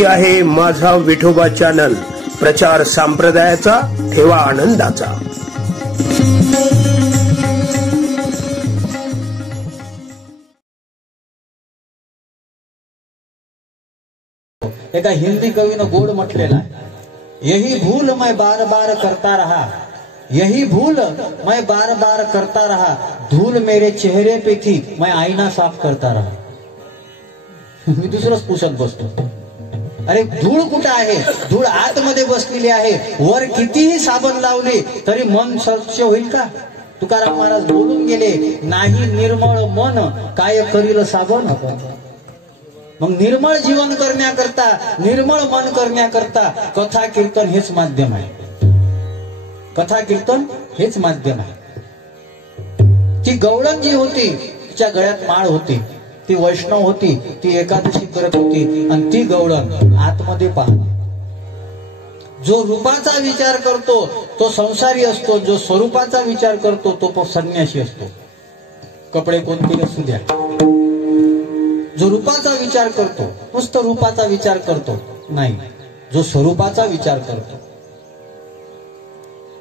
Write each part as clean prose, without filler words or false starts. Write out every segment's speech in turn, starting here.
ही आहे माझा विठोबा चॅनल. प्रचार संप्रदायाचा, ठेवा आनंदाचा. एका हिंदी कवीनं गोड म्हटलेला आहे, यही भूल मैं बार बार करता रहा, यही भूल मैं बार बार करता रहा, धूल मेरे चेहरे पे थी मैं आईना साफ करता रहा. मी दुसरंच पुसत बसतो. अरे धूळ कुठं आहे? धूळ आतमध्ये बसलेली आहे. वर कितीही साबण लावले तरी मन स्वच्छ होईल का? तुकाराम महाराज बोलून गेले, नाही निर्मळ मन काय करील साबण. मग निर्मळ जीवन करण्याकरता, निर्मळ मन करण्याकरता कथा कीर्तन हेच माध्यम आहे. कथा कीर्तन हेच माध्यम आहे. ती गवळण जी होती तिच्या गळ्यात माळ होती, ती वैष्णव होती, ती एकादशी करत होती, आणि ती गवळण आतमध्ये पहा. जो रूपाचा विचार करतो तो संसारी असतो, जो स्वरूपाचा विचार करतो तो संन्यासी असतो. कपडे कोणते असू द्या. जो रूपाचा विचार करतो, नुसतं रूपाचा विचार करतो नाही, जो स्वरूपाचा विचार करतो,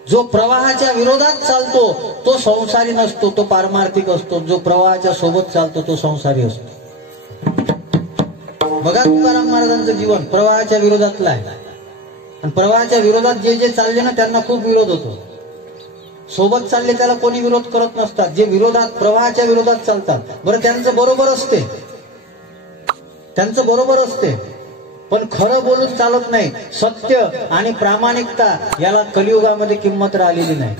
जो प्रवाहाच्या विरोधात चालतो तो संसारी नसतो, तो पारमार्थिक असतो. जो प्रवाहाच्या सोबत चालतो तो संसारी असतो. बघा तुकाराम महाराजांचं जीवन प्रवाहाच्या विरोधातलं आहे, आणि प्रवाहाच्या विरोधात जे जे चालले ना त्यांना खूप विरोध होतो. सोबत चालले त्याला कोणी विरोध करत नसतात. जे विरोधात, प्रवाहाच्या विरोधात चालतात, बरं त्यांचं बरोबर असते, त्यांचं बरोबर असते, पण खरं बोलून चालत नाही. सत्य आणि प्रामाणिकता याला कलियुगामध्ये किंमत राहिलेली नाही.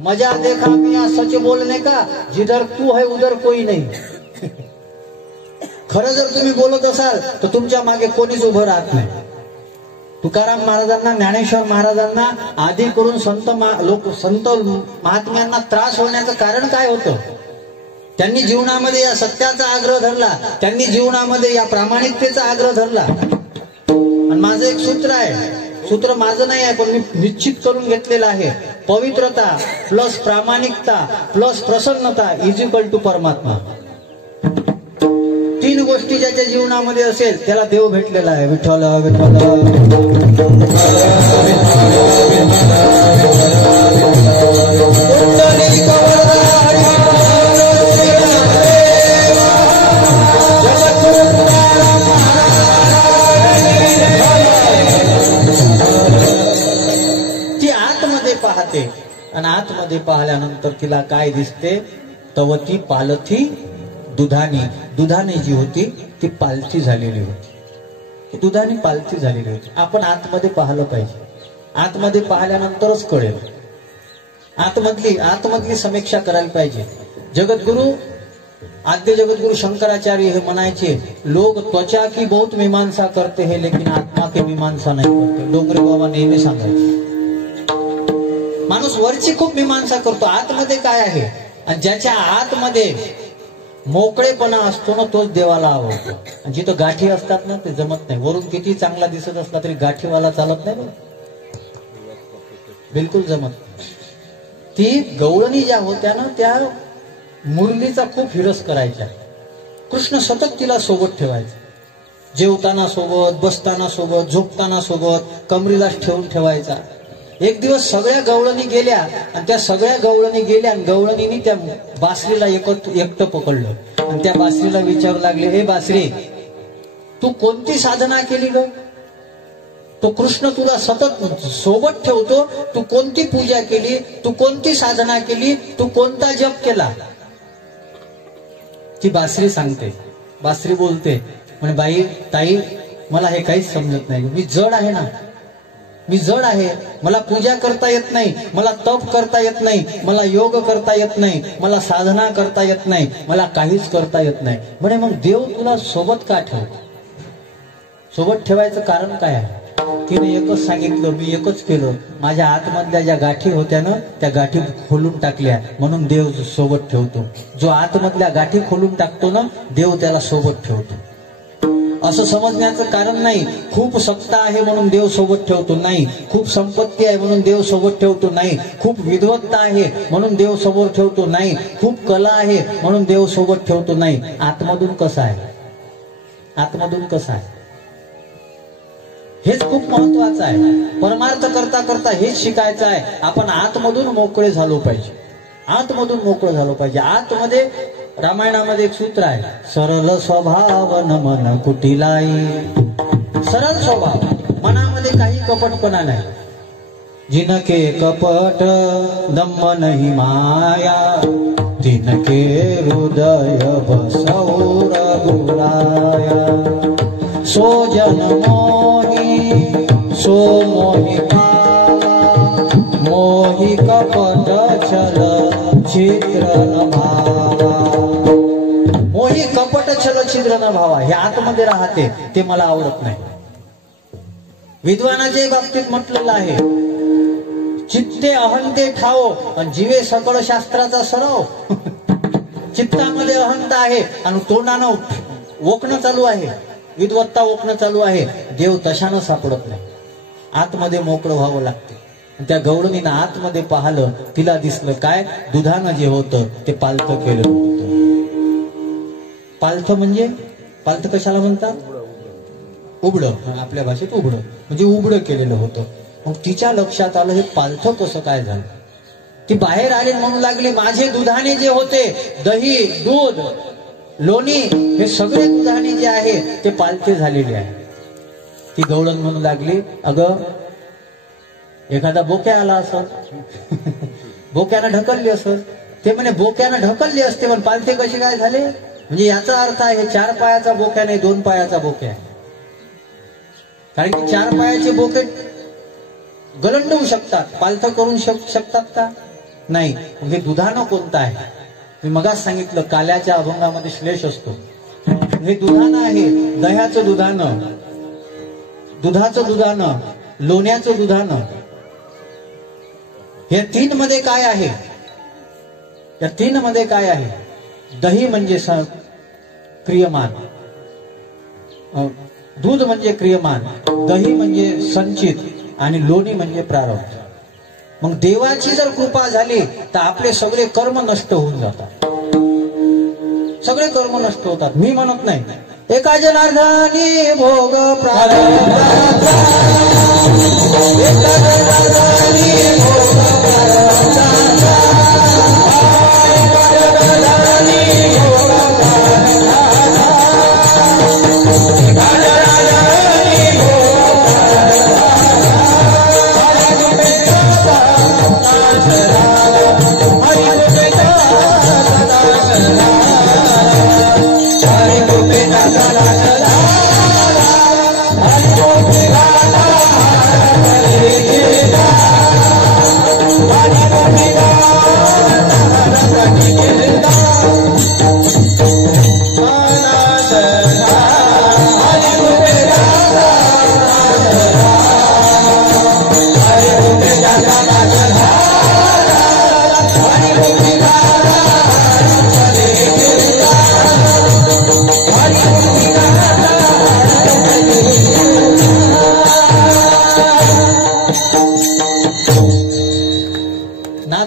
मजा देखा मियां सच बोलने का, जिधर तू है उधर कोई नाही. खरं जर तुम्ही बोलत असाल तर तुमच्या मागे कोणीच उभं राहत नाही. तुकाराम महाराजांना, ज्ञानेश्वर महाराजांना आधी करून संत महात्म्यांना त्रास होण्याचं कारण काय होतं? त्यांनी जीवनामध्ये या सत्याचा आग्रह धरला, त्यांनी जीवनामध्ये या प्रामाणिकतेचा आग्रह धरला. आणि माझं एक सूत्र आहे, सूत्र माझं नाही आहे पण मी निश्चित करून घेतलेलं आहे, पवित्रता प्लस प्रामाणिकता प्लस प्रसन्नता इज इक्वल टू परमात्मा. 3 गोष्टी ज्याच्या जीवनामध्ये असेल त्याला देव भेटलेला आहे. विठ्ठल विठ्ठल पाहते, आणि आतमध्ये पाहिल्यानंतर तिला काय दिसते? तव ती पालथी दुधानी. दुधाने जी होती ती पालथी झालेली होती, दुधाने पालथी झालेली होती. आपण आतमध्ये पाहिलं पाहिजे. आतमध्ये पाहिल्यानंतरच कळेल. आतमधली समीक्षा करायला पाहिजे. जगद्गुरु, आद्य जगद्गुरु शंकराचार्य हे म्हणायचे, लोग त्वचा की बहुत मीमांसा करते हैं लेकिन आत्मा की मीमांसा नहीं करते. डोंगरे बाबा नेहमी सांगायचे. माणूस वरची खूप मीमांसा करतो, आतमध्ये काय आहे? आणि ज्याच्या आतमध्ये मोकळेपणा असतो ना तोच देवाला आवडतो. आणि जिथं गाठी असतात ना ते जमत नाही. वरून किती चांगला दिसत असला तरी गाठीवाला चालत नाही, बिलकुल जमत नाही. ती गवळणी ज्या होत्या ना त्या मुरलीचा खूप हिरस करायच्या. कृष्ण सतत तिला सोबत ठेवायचा. जेवताना सोबत, बसताना सोबत, झोपताना सोबत, कमरीला ठेवून ठेवायचा. एक दिवस सगळ्या गवळणी गेल्या, आणि त्या सगळ्या गवळणी गेल्या, आणि गवळणीने त्या बासरीला एकटं पकडलं, आणि त्या बासरीला विचारू लागले, हे बासरी, तू कोणती साधना केली ग? तो कृष्ण तुला सतत सोबत ठेवतो, तू कोणती पूजा केली, तू कोणती साधना केली, तू कोणता जप केला? ती बासरी सांगते. बासरी बोलते, म्हणे बाई ताई मला हे काहीच समजत नाही. मी जड आहे ना, मी जड आहे. मला पूजा करता येत नाही, मला तप करता येत नाही, मला योग करता येत नाही, मला साधना करता येत नाही, मला काहीच करता येत नाही. म्हणे मग देव तुला सोबत का ठेवतो? सोबत ठेवायचं कारण काय आहे? तिने एकच सांगितलं, मी एकच केलं. माझ्या आतमधल्या ज्या गाठी होत्या ना त्या गाठी खोलून टाकल्या, म्हणून देव सोबत ठेवतो. जो आतमधल्या गाठी खोलून टाकतो ना देव त्याला सोबत ठेवतो. असं समजण्याचं कारण नाही खूप सत्ता आहे म्हणून देव सोबत ठेवतो, नाही. खूप संपत्ती आहे म्हणून देव सोबत ठेवतो, नाही. खूप विद्वत्ता आहे म्हणून देव सोबत ठेवतो, नाही. खूप कला आहे म्हणून देव सोबत ठेवतो, नाही. आतमधून कसं आहे? आतमधून कसं आहे? हेच खूप महत्वाचं आहे. परमार्थ करता करता हेच शिकायचं आहे. आपण आतमधून मोकळे झालो पाहिजे. आतमधून मोकळं झालो पाहिजे. आतमध्ये रामायणामध्ये एक सूत्र आहे, सरळ स्वभाव न मन कुटिलाई. सरळ स्वभाव, मनामध्ये काही कपटपणा नाही. जिनके कपट दम्म नहीं माया, तिनके हृदय बसौर गुलाया. सो जन मोही सो मोही पावा, मोही कपट छल छिद्र न भावा. मोही कपट छल छिद्र न भावा, हे आतमध्ये राहते, ते मला आवडत नाही. विद्वानाच्या बाबतीत म्हटलेलं आहे, चित्ते अहंते ठाओ आणि जीवे सकळ शास्त्राचा सराव. चित्तामध्ये अहंता आहे आणि तोंडानं ओकणं चालू आहे, विद्वत्ता ओकणं चालू आहे. देव तशानं सापडत नाही. आतमध्ये मोकळं व्हावं लागते. त्या गवळणीनं आतमध्ये पाहिलं, तिला दिसलं काय, दुधानं जे होतं ते पालथं केलं होतं. पालथं म्हणजे, पालथं कशाला म्हणतात, उबडं. आपल्या भाषेत उबडं म्हणजे उबडं केलेलं होतं. मग तिच्या लक्षात आलं, हे पालथं कसं काय झालं. ती बाहेर आली, म्हणू लागली, माझे दुधाने जे होते, दही दूध लोणी हे सगळे दुधाने जे आहे ते पालथे झालेले आहे. ती गवळण म्हणू लागली, अगं एखादा बोक्या आला असं, बोक्यानं ढकलली असं. ते म्हणे बोक्यानं ढकलली असते, पण पालथे कसे काय झाले. म्हणजे याचा अर्थ आहे 4 पायाचा बोक्या नाही, 2 पायाचा बोक्या आहे. कारण की 4 पायाचे बोके गलंडवू शकतात, पालथं करून शकतात का, नाही. म्हणजे दुधानं कोणतं आहे, मी मगाच सांगितलं, काल्याच्या अभंगामध्ये श्लेष असतो. हे दुधानं आहे, दह्याचं दुधानं, दुधाचं दुधानं, लोण्याचं दुधानं. या 3 मध्ये काय आहे, या 3 मध्ये काय आहे. दही म्हणजे क्रियमान, दूध म्हणजे क्रियमान, दही म्हणजे संचित आणि लोणी म्हणजे प्रारब्ध. मग देवाची जर कृपा झाली तर आपले सगळे कर्म नष्ट होऊन जातात. सगळे कर्म नष्ट होतात. मी म्हणत नाही, एका जनार्दनी भोग प्रारब्धाचा, एका जनार्दनी भोग प्रारब्धाचा, एका जनार्दनी भोग प्रारब्धाचा, एका जनार्दनी भोग प्रारब्धाचा.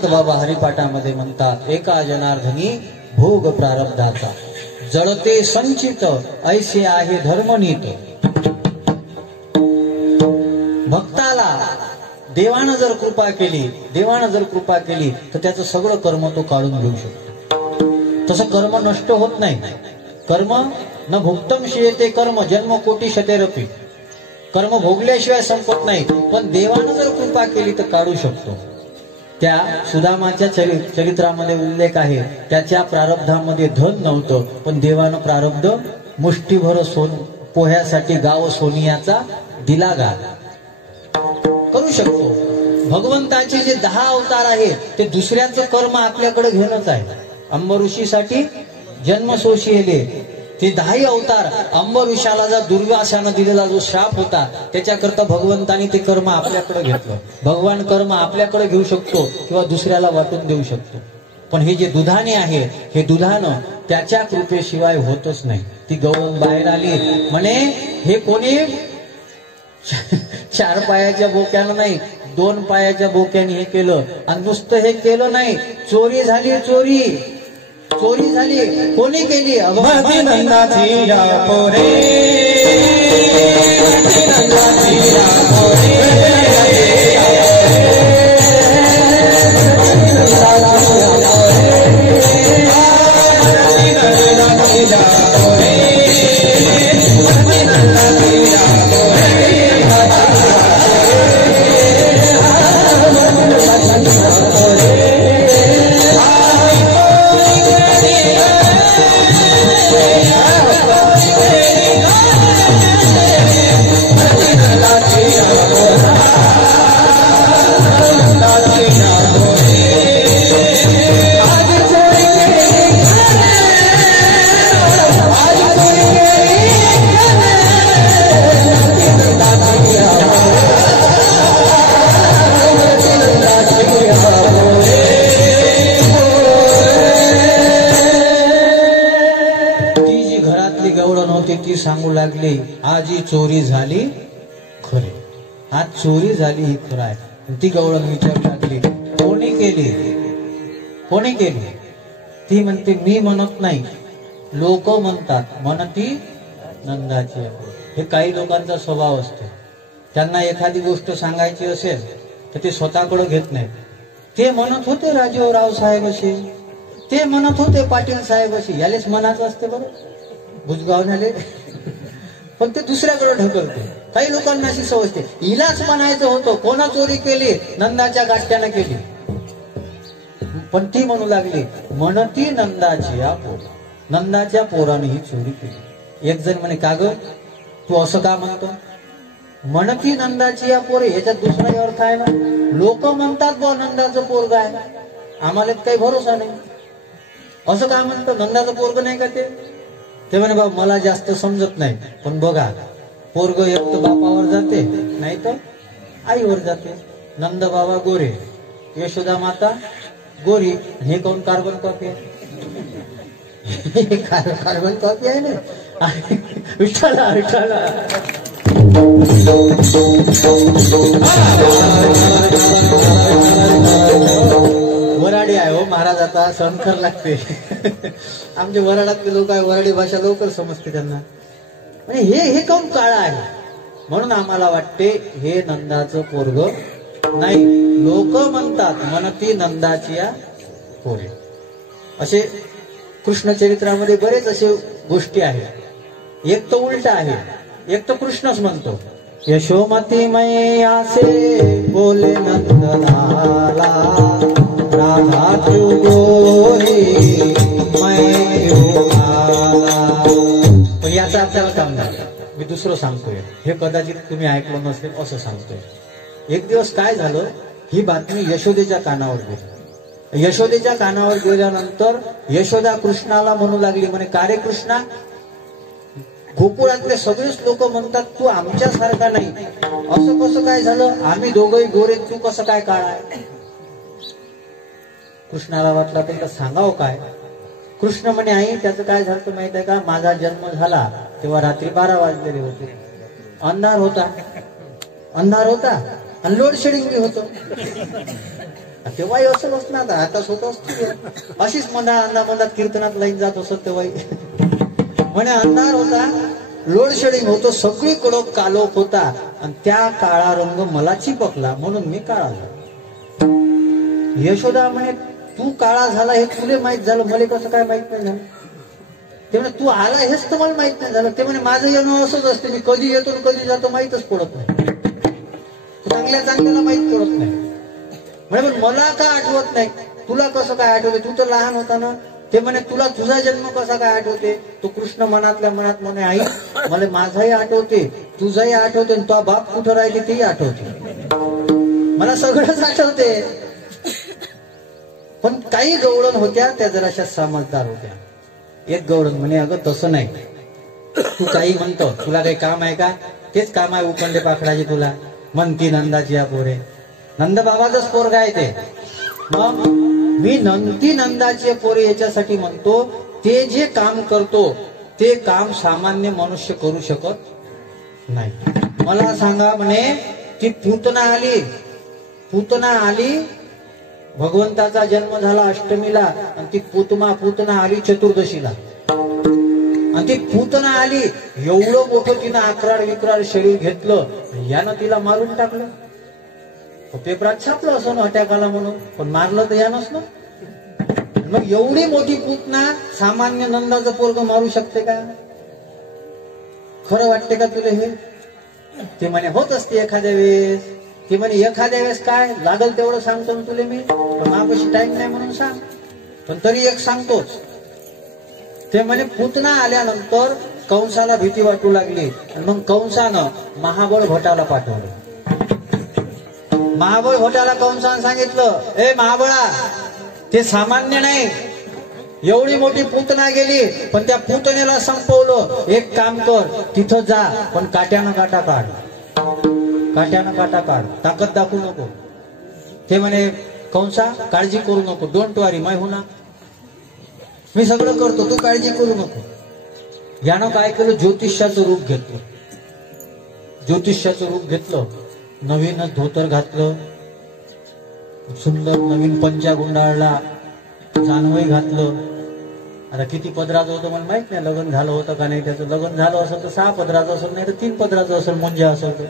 बाबा हरिपाठामध्ये म्हणतात, एका जनार्दनी भोग प्रारब्धाचा, जळते संचित ऐसे आहे धर्मनीत. भक्ताला देवानं जर कृपा केली, देवानं जर कृपा केली तर त्याचं सगळं कर्म तो काढून घेऊ शकतो. तसं कर्म नष्ट होत नाही. कर्म न भुक्तम शियते कर्म जन्म कोटी शतेरपी. कर्म भोगल्याशिवाय संपत नाही, पण देवानं जर कृपा केली तर काढू शकतो. त्या सुदामाच्या चरित्रामध्ये उल्लेख आहे, त्याच्या प्रारब्धामध्ये धन नव्हतं, पण देवानं प्रारब्ध मुष्टीभर पोह्यासाठी गाव सोनियाचा दिला गा. करू शकतो. भगवंताचे जे 10 अवतार आहेत ते दुसऱ्याचं कर्म आपल्याकडे घेणंच आहे. अंबऋषीसाठी जन्म सोशिले ते 10 अवतार, अंबऋषाला जर दुर्वासानं दिलेला जो शाप होता त्याच्याकरता भगवंतानी ते कर्म आपल्याकडे घेतलं. भगवान कर्म आपल्याकडे घेऊ शकतो किंवा दुसऱ्याला वाटून देऊ शकतो. पण हे जे दुधाने आहे, हे दुधानं त्याच्या कृपेशिवाय होतच नाही. ती गवळण बाहेर आली, म्हणे हे कोणी 4 पायाच्या बोक्यानं नाही, 2 पायाच्या बोक्याने हे केलं. आणि नुसतं हे केलं नाही, चोरी झाली, चोरी झाली. कोणी केली, मदिनंदाची या पोरे ती सांगू लागली आजी चोरी झाली खरे, आज चोरी झाली ही खरं आहे. ती गवळण विचारू लागली कोणी केली, कोणी केली? ती म्हणते मी म्हणत नाही, लोक म्हणतात, म्हणती नंदाची. हे काही लोकांचा स्वभाव असतो, त्यांना एखादी गोष्ट सांगायची असेल तर ते स्वतःकडे घेत नाहीत. ते म्हणत होते राजीवराव साहेब असे, ते म्हणत होते पाटील साहेब असे, यालेच मनाचं असते बरं भुजगावण्याले, पण ते दुसऱ्याकडे ढकलते. काही लोकांना अशी सवय असते, हिलाच म्हणायचं होतं कोणा चोरी केली, नंदाच्या गाठ्यानं केली. पण ती म्हणू लागली म्हणती नंदाची या पोर, नंदाच्या पोराने ही चोरी केली. एक जण म्हणे का ग तू असं का म्हणतो? म्हणती नंदाची या पोरे, ह्याच्यात दुसराही अर्थ आहे ना. लोक म्हणतात बा नंदाचं पोरग आहे, आम्हाला काही भरोसा नाही. असं का म्हणतो? नंदाचं पोरग नाही का ते म्हणे बाबा मला जास्त समजत नाही, पण बघा पोरग एक तर बापावर जाते, नाही तर आईवर जाते. नंद बाबा गोरे, यशोदा माता गोरी, हे कोण कार्बन कॉपी आहे? कार्बन कॉपी आहे ना. विठ्ठला विठ्ठला. वराडी आहे हो महाराज, आता सहनकर लागते. आमचे वराडातले लोक आहे, वराडी भाषा लवकर समजते त्यांना. म्हणजे हे काऊन काळा आहे? म्हणून आम्हाला वाटते हे नंदाचं पोरग नाही, लोक म्हणतात म्हणती नंदाची या पोरे. असे कृष्ण चरित्रामध्ये बरेच असे गोष्टी आहेत. एक तर उलट आहे, एक तर कृष्णच म्हणतो यशोमती मैया से बोले नंदलाला, राधा क्यों गोरी मैं आला. पण याचा आपल्याला काम झालं. मी दुसरं सांगतोय, हे कदाचित तुम्ही ऐकलं नसेल असं सांगतोय. एक दिवस काय झालं, ही बातमी यशोदेच्या कानावर गेली. यशोदेच्या कानावर गेल्यानंतर यशोदा कृष्णाला म्हणू लागली म्हणे का रे कृष्णा, गोकुळातले सगळेच लोक म्हणतात तू आमच्यासारखा नाही, असं कसं काय झालं? आम्ही दोघंही गोरे, तू कसं काय काळा आहे? कृष्णाला वाटलं तर सांगावं काय. कृष्ण म्हणे आई त्याचं काय झालं माहित आहे का, माझा जन्म झाला तेव्हा रात्री 12 वाजलेले होते, अंधार होता आणि लोड शेडिंग बी होतं. तेव्हाही असं असणार, आता होत असते अशीच मनात कीर्तनात लाईन जात असत तेव्हाही. म्हणे अंधार होता, लोड शेडिंग होतं, सगळीकडं कालोख होता आणि त्या काळा रंग मला चिपकला म्हणून मी काळा झालो. यशोदा म्हणे तू काळा झाला हे तुले माहित झालं, मला कसं काय माहित नाही झालं? ते म्हणे तू आला हेच तर मला माहित नाही झालं. ते म्हणे माझं येणं असंच असते, मी कधी येतो कधी जातो माहितच पडत नाही, चांगल्याला माहित पडत नाही. म्हणे पण मला का आठवत नाही, तुला कसं काय आठवते, तू तर लहान होता ना. ते म्हणे तुला तुझा जन्म कसा काय आठवते? तो कृष्ण मनातल्या मनात म्हणे आई मला माझाही आठवते, तुझाही आठवते, तो बाप कुठं राहिले तेही आठवते, मला सगळंच आठवते. पण काही गवळण होत्या त्या जराशा समजदार होत्या. एक गवळण म्हणे अगं तसं नाही, तू काही म्हणतो, तुला काही काम आहे का? तेच काम आहे उखंडे पाखडाचे तुला. म्हणती नंदाची या पोरे, नंद बाबाचाच पोरगा आहे ते. मग मी नंदी नंदाचे पोरे याच्यासाठी म्हणतो, ते जे काम करतो ते काम सामान्य मनुष्य करू शकत नाही. मला सांगा म्हणे ती पूतना आली, भगवंताचा जन्म झाला अष्टमीला आणि ती पूतना आली चतुर्दशीला. आणि ती पूतना आली, एवढं मोठं तिनं अकराड विक्राड शरीर घेतलं, यानं तिला मारून टाकलं. पेपरात छापलं असं ना अटॅक आला म्हणून, पण मारलं तर यानंच ना. मग एवढी मोठी पूतना सामान्य नंदाचं पोरग मारू शकते का? खरं वाटते का तुला हे? ते म्हणे होत असते एखाद्या वेळेस. ते म्हणे एखाद्या वेळेस काय लागल तेवढं सांगतो ना तुला मी, पण माझ्यापाशी टाइम नाही म्हणून सांग, पण तरी एक सांगतोच. ते म्हणे पूतना आल्यानंतर कंसाला भीती वाटू लागली, आणि मग कंसानं महाबळ भटाला पाठवलं. महाबळ भटाला कंसानं सांगितलं, ए महाबळा, ते सामान्य नाही, एवढी मोठी पूतना गेली, पण त्या पूतनेला संपवलं. एक काम कर, तिथं जा, पण काट्यानं काटा काढ, काट्यानं काटा काढ, ताकद दाखवू नको. ते म्हणे कंसा काळजी करू नको, डोंट वरी, मैं हूं ना, मी सगळं करतो, तू काळजी करू नको. यानं काय केलं, ज्योतिष्याचं रूप घेतलं. ज्योतिष्याचं रूप घेतलं, नवीनच धोतर घातलं, सुंदर नवीन पंचा गुंडाळला, जानवई घातलं. आता किती पदराचं होतं मला माहित नाही, लग्न झालं होतं का नाही त्याचं. लग्न झालं असेल तर 6 पदराचं असेल, नाही तर 3 पदराचं असेल, मुंजा असेल तर.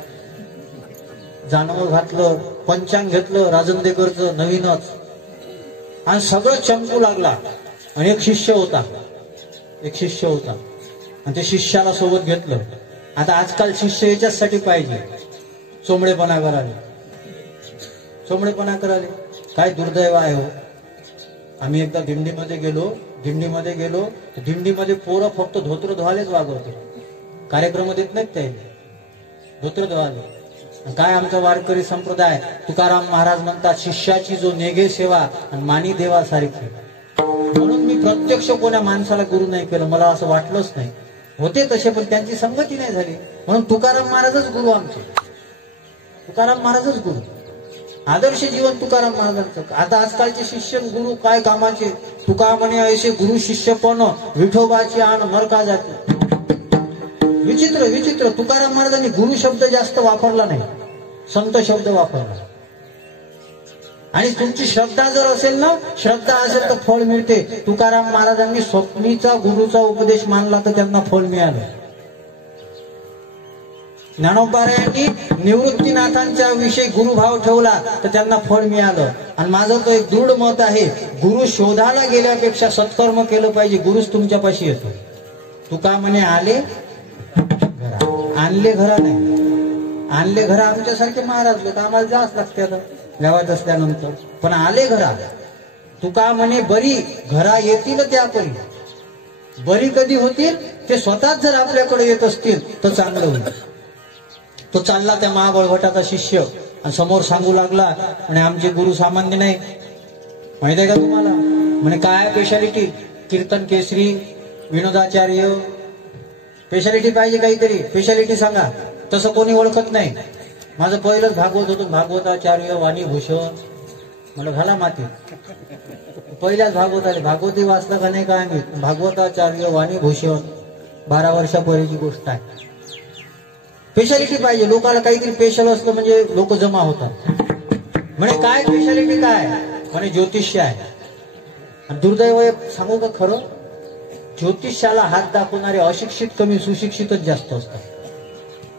जानवं घातलं, पंचांग घेतलं राजंदेकरचं नवीनच, आणि सगळं चमकू लागला. आणि एक शिष्य होता, आणि ते शिष्याला सोबत घेतलं. आता आजकाल शिष्य याच्यासाठी पाहिजे, चोंबडेपणा कराले. काय दुर्दैव आहे हो. आम्ही एकदा दिंडीमध्ये गेलो, दिंडीमध्ये पोरं फक्त धोत्र धुवालेच वागवते, कार्यक्रम देत नाहीत ते, धोत्र धुवाले. काय आमचा वारकरी संप्रदाय, तुकाराम महाराज म्हणतात, शिष्याची जो नेगे सेवा आणि मानी देवा सारखी. म्हणून मी प्रत्यक्ष कोण्या माणसाला गुरु नाही केलं, मला असं वाटलंच नाही. होते तसे, पण त्यांची संगती नाही झाली, म्हणून तुकाराम महाराजच गुरु आमचे, तुकाराम महाराजच गुरु. आदर्श जीवन तुकाराम महाराजांचं. आता आजकालचे शिष्य गुरु काय कामाचे. तुका म्हणे ऐसे गुरु शिष्य पण विठोबाची आण नरका जाते. विचित्र. तुकाराम महाराजांनी गुरु शब्द जास्त वापरला नाही, संत शब्द वापरला. आणि तुमची श्रद्धा जर असेल ना, श्रद्धा असेल तर फळ मिळते. तुकाराम महाराजांनी स्वप्नीचा गुरुचा उपदेश मानला तर त्यांना फळ मिळालं. ज्ञानोबारायांनी निवृत्तीनाथांच्या विषयी गुरुभाव ठेवला तर त्यांना फळ मिळालं. आणि माझं तर एक दृढ मत आहे, गुरु शोधायला गेल्यापेक्षा सत्कर्म केलं पाहिजे, गुरुच तुमच्यापाशी येतो. तुका म्हणे आले घरा, आणले घरा नाही. आणले घरा आमच्यासारखे महाराज लोक, आम्हाला जास्त लागते गावात असल्यानंतर, पण आले घरा. तुका म्हणे बरी घरा येतील त्या परी. बरी कधी होतील, ते स्वतःच जर आपल्याकडे येत असतील तर चांगलं होईल. तो चालला त्या महाबळभटाचा शिष्य, आणि समोर सांगू लागला, म्हणे आमचे गुरु सामान्य नाही, माहित आहे का तुम्हाला. म्हणे काय स्पेशालिटी, कीर्तन केसरी, विनोदाचार्य, स्पेशालिटी पाहिजे काहीतरी, स्पेशालिटी सांगा. तसं कोणी ओळखत नाही. माझं पहिलंच भागवत होतं, भागवताचार्य वाणी भूषण, मला घाला माती. पहिल्याच भागवती वाचलं का नाही काय मी, भागवताचार्य वाणी भूषण, 12 वर्षापूर्वीची गोष्ट आहे. स्पेशालिटी पाहिजे, लोकांना काहीतरी स्पेशल असतं म्हणजे लोक जमा होतात. म्हणे काय स्पेशालिटी काय, म्हणे ज्योतिष्य आहे. आणि दुर्दैव सांगू का खरं, ज्योतिष्याला हात दाखवणारे अशिक्षित कमी, सुशिक्षितच जास्त असतात.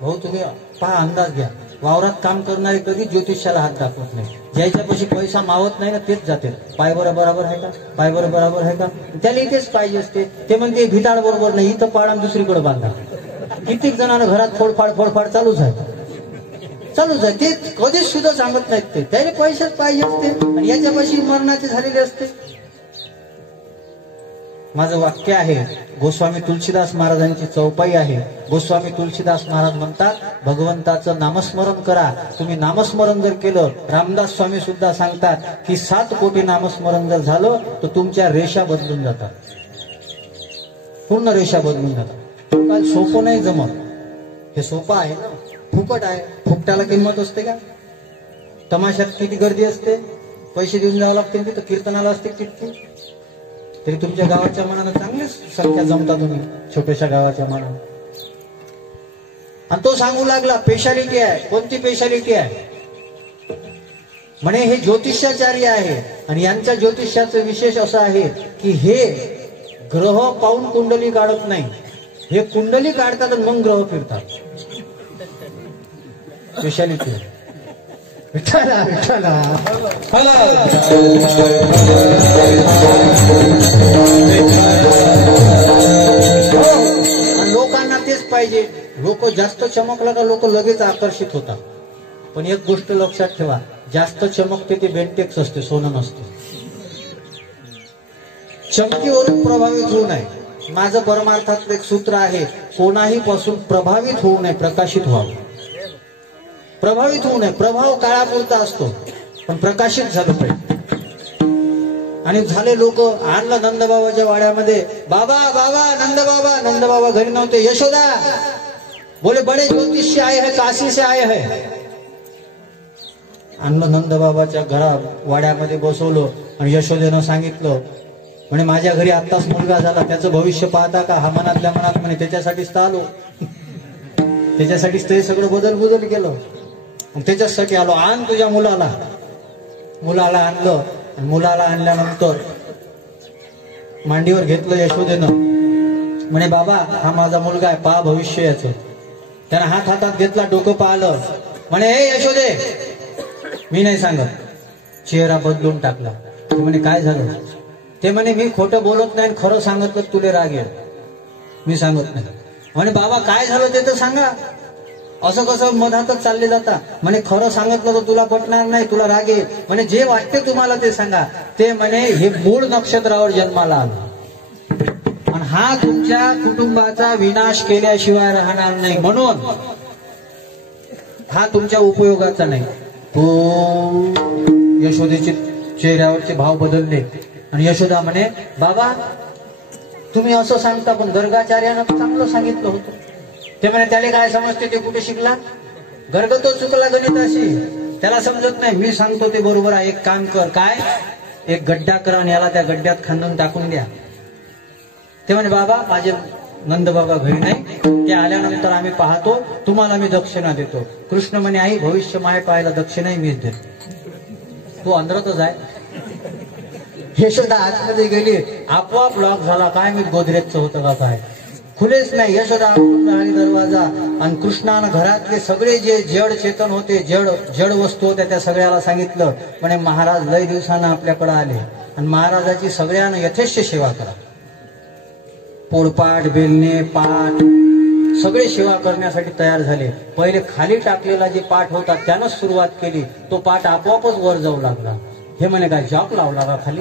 भाऊ तुम्ही पहा, अंदाज घ्या, वावरात काम करणारे कधी ज्योतिष्याला हात दाखवत नाही. ज्याच्यापाशी पैसा मावत नाही ना तेच जाते. पाय बरं बरोबर आहे का, पाय बरं बरोबर आहे का, त्याला इथेच पाहिजे असते. ते म्हणते भिताड बरोबर नाही, इथं पाडा दुसरीकडे बांधा. कित्येक जणांना घरात फोडफाड चालूच आहे. ते कधीच सुद्धा सांगत नाहीत, ते त्याला पैसेच पाहिजे असते, आणि याच्यापाशी मरणाचे झालेले असते. माझं वाक्य आहे, गोस्वामी तुलसीदास महाराजांची चौपाई आहे. गोस्वामी तुलसीदास महाराज म्हणतात, भगवंताचं नामस्मरण करा. तुम्ही नामस्मरण जर केलं, रामदास स्वामी सुद्धा सांगतात की 7 कोटी नामस्मरण जर झालं तर तुमच्या रेषा बदलून जातात, पूर्ण रेषा बदलून जातात. काय सोपं नाही जमत, हे सोपं आहे ना, फुकट आहे. फुकटाला किंमत असते का. तमाशात किती गर्दी असते, पैसे देऊन जावं लागते. तिथं कीर्तनाला असते किती, तरी तुमच्या गावाच्या मनानं चांगलीच संख्या जमता तुम्ही, छोट्याशा गावाच्या मनानं. आणि तो सांगू लागला स्पेशालिटी आहे. कोणती स्पेशालिटी आहे, म्हणे हे ज्योतिषाचार्य आहे, आणि यांच्या ज्योतिषाचं विशेष असं आहे की हे ग्रह पाहून कुंडली काढत नाही, हे कुंडली काढतात आणि मग ग्रह फिरतात. स्पेशालिटी. विठ्ठला विठ्ठला. लोकांना तेच पाहिजे. लोक जास्त चमकलं का लोक लगेच आकर्षित होतात. पण एक गोष्ट लक्षात ठेवा, जास्त चमकते ते बेंटेक्स असते, सोनं नसते. चमकीवरून प्रभावित होऊ नये. माझं परमार्थातलं एक सूत्र आहे, कोणाही पासून प्रभावित होऊ नये, प्रकाशित व्हावं. प्रभावित होऊ नये. प्रभाव काळापुरता असतो, पण प्रकाशित झालं पाहिजे. आणि झाले लोक आणलं नंदबाबाच्या वाड्यामध्ये. बाबा बाबा नंदबाबा. नंदबाबा घरी नव्हते. यशोदा बोले बडे ज्योतिषी आए है, काशी से आए है. आणलं नंदबाबाच्या घरा वाड्यामध्ये बसवलं आणि यशोदेनं सांगितलं, म्हणे माझ्या घरी आत्ताच मुलगा झाला, त्याचं भविष्य पाहता का? हा मनातल्या मनात म्हणे त्याच्यासाठीच तर आलो, त्याच्यासाठीच ते सगळं बदल केलं, त्याच्यासाठी आलो. आण तुझ्या मुलाला. मुलाला आणलं. मुलाला आणल्यानंतर मांडीवर घेतलं यशोदेनं. म्हणे बाबा हा माझा मुलगा आहे, पहा भविष्य याचं. त्यानं हात हातात घेतला, डोकं पाहिलं. म्हणे हे यशोदे, मी नाही सांगत. चेहरा बदलून टाकला. ते म्हणे काय झालं? ते म्हणे मी खोटं बोलत नाही, खरं सांगितलं तुले राग येईल, मी सांगत नाही. म्हणे बाबा काय झालं ते तर सांगा. असं कसं मधातच चालले जाता? म्हणे खरं सांगितलं तर तुला पटणार नाही, तुला राग येईल. म्हणे जे वाटते तुम्हाला ते सांगा. ते म्हणे हे मूळ नक्षत्रावर जन्माला आलं आणि हा तुमच्या कुटुंबाचा विनाश केल्याशिवाय राहणार नाही, म्हणून हा तुमच्या उपयोगाचा नाही. तो यशोदेचे चेहऱ्यावरचे भाव बदलले आणि यशोदा म्हणे बाबा तुम्ही असं सांगता, पण गर्गाचार्यानं चांगलं सांगितलं होतं. ते म्हणे त्याला काय समजते, ते कुठे शिकला? गर्ग तो चुकला गणिताशी, त्याला समजत नाही. मी सांगतो ते बरोबर आहे. एक काम कर. काय? एक गड्डा करा आणि याला त्या गड्ड्यात खांदून टाकून द्या. ते म्हणे बाबा माझे नंदबाबा घरी नाही, ते आल्यानंतर आम्ही पाहतो, तुम्हाला मी दक्षिणा देतो. कृष्ण म्हणे आई भविष्य माय पाहायला दक्षिणाही मीच देतो. तो अंधरतच आहे. यशोदा आतमध्ये गेली. आपोआप लॉक झाला. काय मी गोदरेजचं होतं का काय? खुलेच नाही. यशोदा राहिली दरवाजा. आणि कृष्णानं घरातले सगळे जे जड चेतन होते, जड वस्तू होत्या, त्या सगळ्याला सांगितलं. म्हणे महाराज लय दिवसानं आपल्याकडे आले आणि महाराजाची सगळ्यांना यथेष्ट सेवा करा. पोळपाट, बेलणे, पाठ सगळे सेवा करण्यासाठी तयार झाले. पहिले खाली टाकलेला जे पाठ होता त्यानंच सुरुवात केली. तो पाठ आपोआपच वर जाऊ लागला. हे म्हणे काय जॉब लावला का खाली?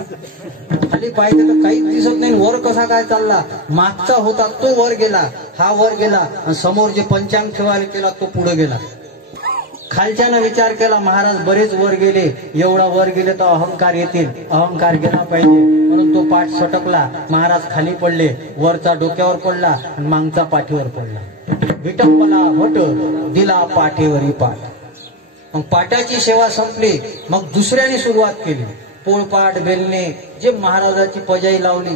खाली पाहिजे तर काहीच दिसत नाही. वर कसा काय चालला? मागचा होता तो वर गेला, हा वर गेला आणि समोर जे पंचांग ठेवायला केला तो पुढे गेला. खालच्यानं विचार केला महाराज बरेच वर गेले, एवढा वर गेले तर अहंकार येतील, अहंकार गेला पाहिजे, म्हणून तो पाठ सटकला. महाराज खाली पडले. वरचा डोक्यावर पडला आणि मागचा पाठीवर पडला. विटंबला भट दिला पाठीवरी पाठ. मग पाटाची सेवा संपली. मग दुसऱ्याने सुरुवात केली. पोळपाट, बेलणे जे महाराजाची पजाई लावली.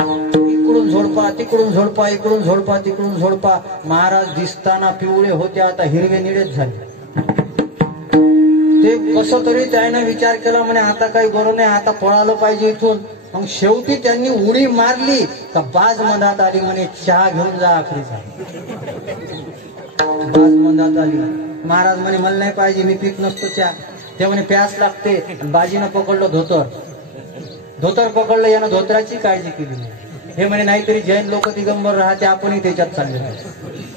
इकडून झोडपा, तिकडून झोडपा, इकडून झोडपा, तिकडून झोडपा. महाराज दिसताना पिवळे होते, आता हिरवे निळेच झाले. ते कसं तरी त्याने विचार केला, म्हणे आता काही बरं नाही, आता पळालं पाहिजे इथून. मग शेवटी त्यांनी उडी मारली का बाज मधात आली. म्हणे चहा घेऊन जा आखरीचा. बाज मधात आली. महाराज म्हणे मला नाही पाहिजे, मी पीत नसतो चहा. ते म्हणे प्यास लागते. बाजीनं पकडलं धोतर पकडलं. यानं धोतराची काळजी केली नाही. हे म्हणे नाहीतरी जैन लोक दिगंबर राहते, आपणही त्याच्यात चालले.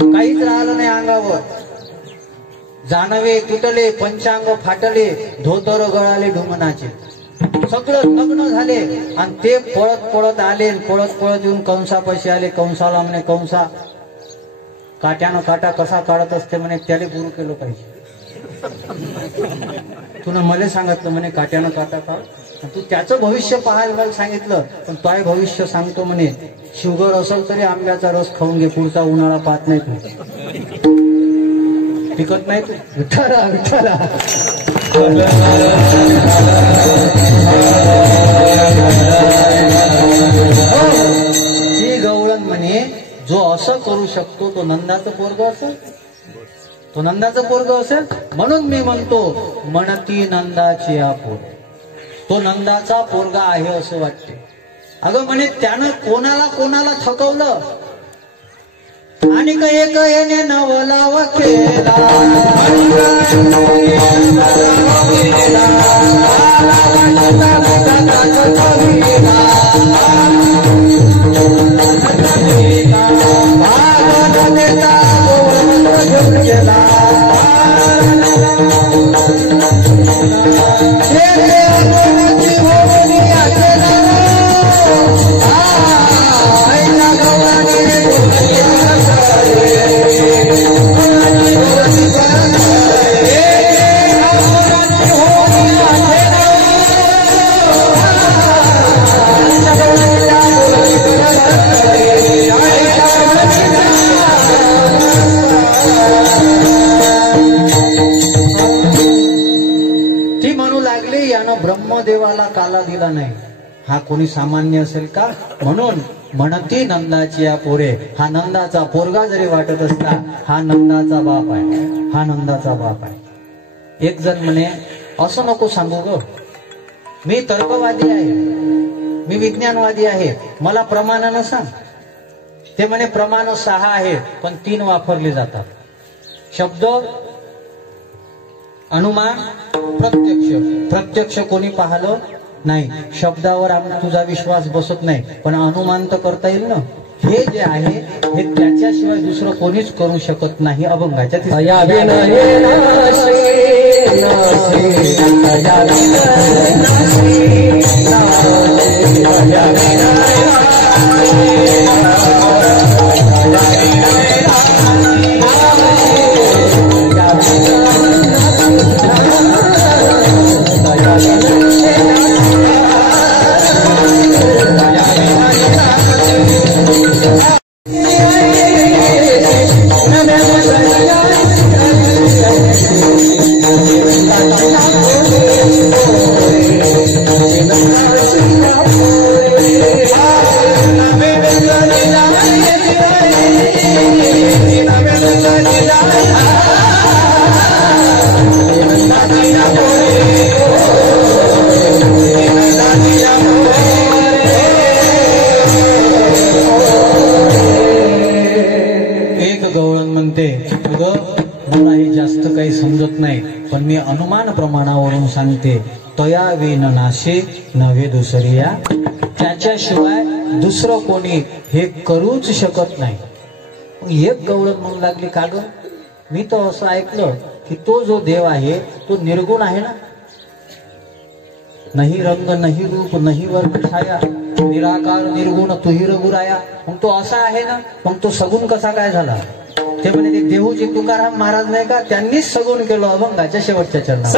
काहीच राहिलं नाही अंगावर. जानवे तुटले, पंचांग फाटले, धोतर गळाले ढुमनाचे. सगळं नग्न झाले आणि ते पळत पळत आले. पळत येऊन कंसापाशी आले. कंसाला म्हणे कंसा काट्यानं काटा कसा काढत असते म्हणे त्याला गुरु केलं पाहिजे. तुला मला सांगितलं म्हणे काट्यानं काटा काढ. तू त्याचं भविष्य पाहायला सांगितलं, पण तो भविष्य सांगतो म्हणे शुगर असेल तरी आंब्याचा रस खाऊन घे, पुढचा उन्हाळा पाहत नाही तू, पिकत नाही तू. विठ्ठला विठ्ठला. ती गवळण म्हणे जो असं करू शकतो तो नंदाचं पोरग असेल, तो नंदाचं पोरग असेल. म्हणून मी म्हणतो म्हणती नंदाची पोर, तो नंदाचा पोरगा आहे असं वाटते. अगं म्हणे त्यानं कोणाला थकवलं. आणि एक येणे नवलाव केला ब्रह्मदेवाला काला दिला नाही. हा कोणी सामान्य असेल का? म्हणून म्हणती नंदाची या पोरे. हा नंदाचा पोरगा जरी वाटत असला, हा नंदाचा बाप आहे, हा नंदाचा बाप आहे. एक जण म्हणे असं नको सांगू ग, मी तर्कवादी आहे, मी विज्ञानवादी आहे, मला प्रमाणानं सांग. ते म्हणे प्रमाण 6 आहे पण 3 वापरले जातात. शब्द, अनुमान, प्रत्यक्ष कोणी पाहिलं नाही. शब्दावर तुझा विश्वास बसत नाही, पण अनुमान तर करता येईल ना. हे जे आहे हे त्याच्याशिवाय दुसरं कोणीच करू शकत नाही. अभंगाच्या पण मी अनुमान प्रमाणावरून सांगते. तया विन नाशे नव्हे दुसरिया. त्याच्याशिवाय दुसरं कोणी हे करूच शकत नाही. एक गवळण म्हणू लागली, का ग मी तर असं ऐकलं की तो जो देव आहे तो निर्गुण आहे ना. नाही रंग नाही रूप नाही वर्ण छाया, निराकार निर्गुण तुही रघुराया. मग तो असा आहे ना, मग तो सगुण कसा काय झाला? ते म्हणे ते देहूजी तुकाराम महाराज नाही का, त्यांनीच सगुण केलं अभंगाच्या शेवटच्या चरणात.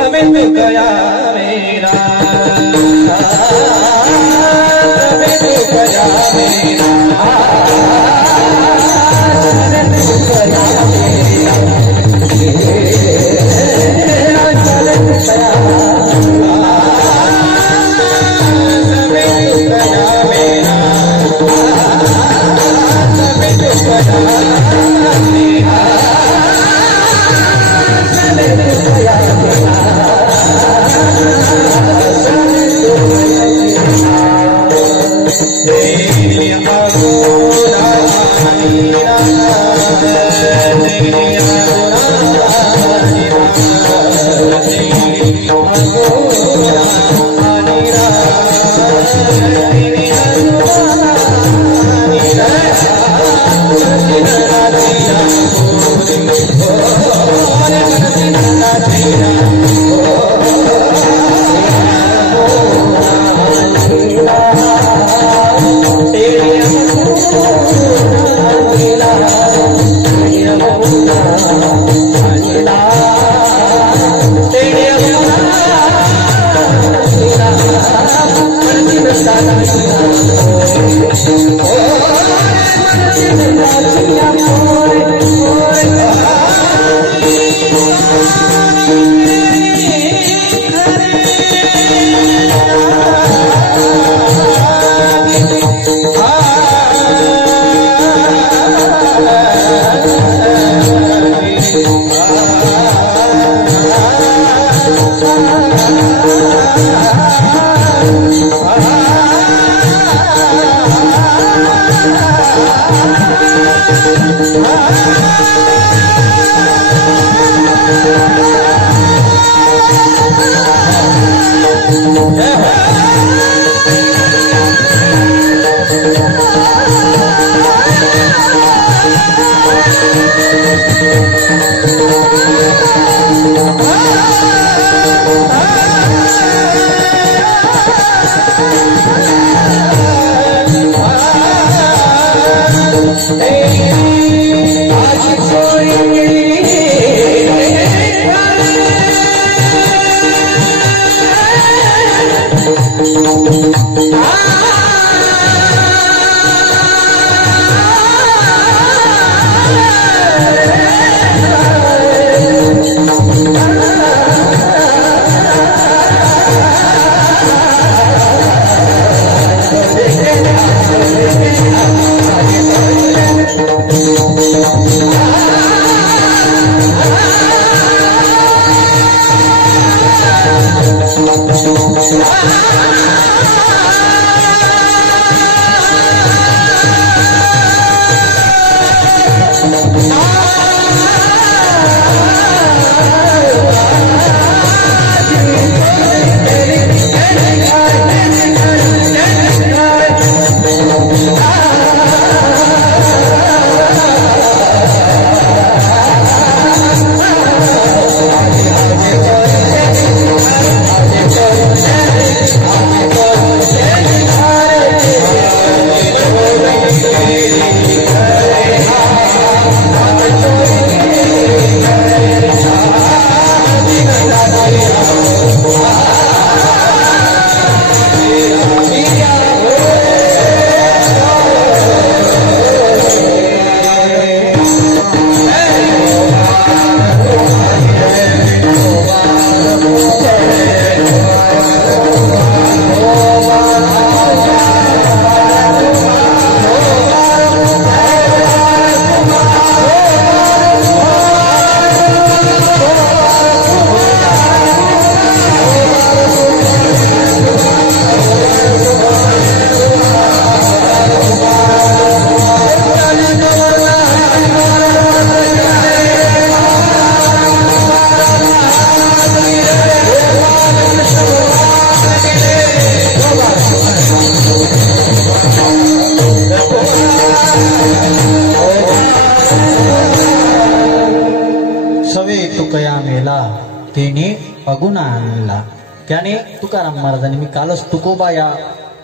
अगुणा आणला. त्याने तुकाराम महाराजांनी, मी कालच तुकोबा या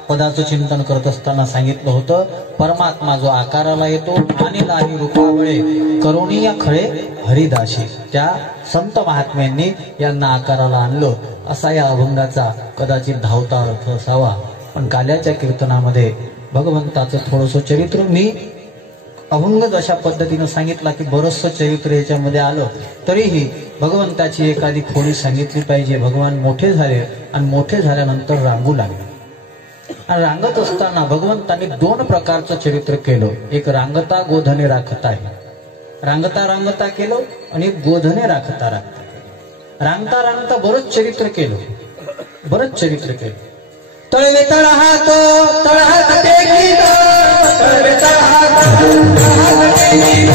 पदाचं चिंतन करत असताना सांगितलं होतं, परमात्मा जो आकाराला येतो आणि लाही रूपावळे करुणीय खळे हरिदाशी, त्या संत महात्म्यांनी यांना आकाराला आणलं असा या अभंगाचा कदाचित धावता अर्थ असावा. पण काल्याच्या कीर्तनामध्ये भगवंताचं थोडंसं चरित्र मी अभंग अशा पद्धतीनं सांगितला की बरचसं चरित्र याच्यामध्ये आलं, तरीही भगवंताची एखादी खोडी सांगितली पाहिजे. भगवान मोठे झाले आणि मोठे झाल्यानंतर रांगू लागले, आणि रांगत असताना भगवंतांनी दोन प्रकारचं चरित्र केलं. एक रांगता गोधने राखता आहे, रांगता रांगता केलं, आणि गोधने राखता राखता. रांगता रांगता बरंच चरित्र केलं, बरंच चरित्र केलं. तळवे तळहात तळहात टेकी तळवे तळहात तळहात टेकी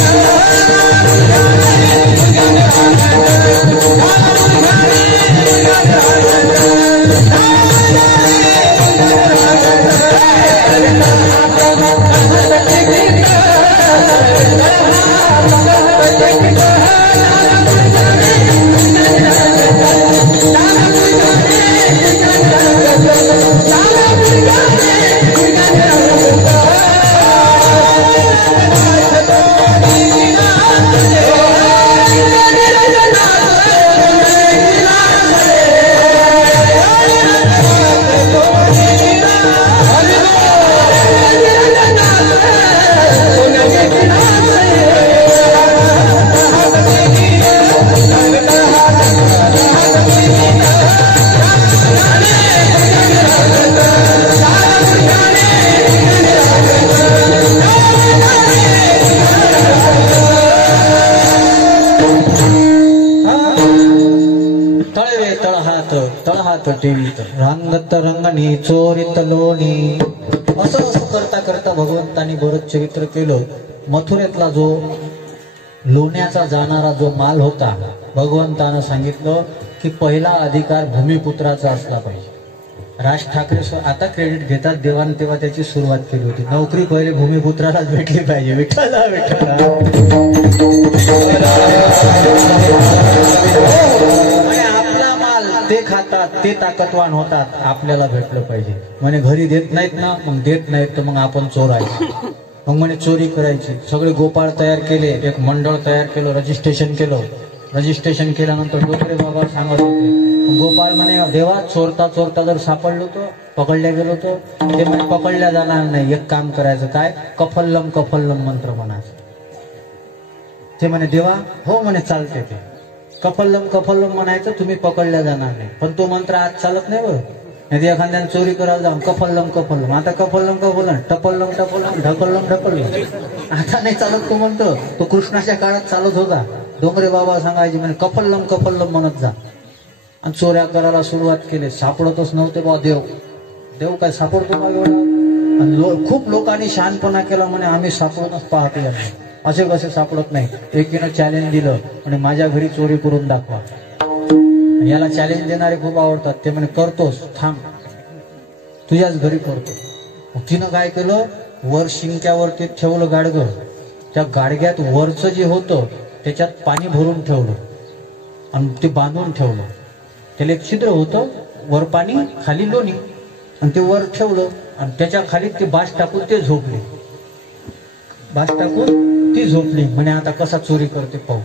रांगत रंगणी चोरीत लोणी. असं करता करता भगवंतांनी बरंच चरित्र केलं. मथुरेतला जो लोण्याचा जाणारा जो माल होता, भगवंतानं सांगितलं की पहिला अधिकार भूमिपुत्राचा असला पाहिजे. राज ठाकरे आता क्रेडिट घेतात, देवाने तेव्हा त्याची सुरुवात केली होती. नोकरी पहिले भूमिपुत्रालाच भेटली पाहिजे. विठ्ठला विठ्ठला. आणि आपला माल ते खातात, ते ताकदवान होतात, आपल्याला भेटलं पाहिजे. म्हणे घरी देत नाहीत ना, मग देत नाहीत तर मग आपण चोरायचं. मग म्हणे चोरी करायची. सगळे गोपाळ तयार केले, एक मंडळ तयार केलं, रजिस्ट्रेशन केलं. रजिस्ट्रेशन केल्यानंतर डोंगरे बाबा सांगत होते, गोपाळ म्हणे देवा चोरता चोरता जर सापडलो तो, पकडल्या गेलो तो, ते म्हणे पकडल्या जाणार नाही. एक काम करायचं, काय, कफल्लम कफल्लम मंत्र म्हणायचं. ते म्हणे देवा हो म्हणे चालते, ते कफल्लम कफल्लम म्हणायचं, तुम्ही पकडल्या जाणार नाही. पण तो मंत्र आज चालत नाही बरं. नाही एखाद्याने चोरी करायला जाऊन कफल्लम कफल्लम, आता कफल्लम कफल्लम, टपल्लम टपल्लम, ढकललम ढकललम, आता नाही चालत. तो म्हणतो तो कृष्णाच्या काळात चालत होता. डोंगरे बाबा सांगायचे म्हणे कफल्लम कफल्लम म्हणत जा. आणि चोऱ्या करायला सुरुवात केली. सापडतच नव्हते बा देव. देव काय सापडतो का एवढा? आणि खूप लोकांनी शहाणपणा केला, म्हणे आम्ही सापडूनच पाहतो नाही. असे कसे सापडत नाही. एकीनं चॅलेंज दिलं, म्हणे माझ्या घरी चोरी करून दाखवा. याला चॅलेंज देणारे खूप आवडतात. ते म्हणे करतोस, थांब तुझ्याच घरी करतो. तिनं काय केलं, वर शिंक्यावरती ठेवलं गाडगं. त्या गाडग्यात वरचं जे होतं त्याच्यात पाणी भरून ठेवलं आणि ते बांधून ठेवलं. त्याला एक छिद्र होतं, वर पाणी खाली लोणी, आणि ते वर ठेवलं आणि त्याच्या खाली ते बास टाकून ते झोपले. बास टाकून ती झोपली. म्हणे आता कसा चोरी करते पाहू.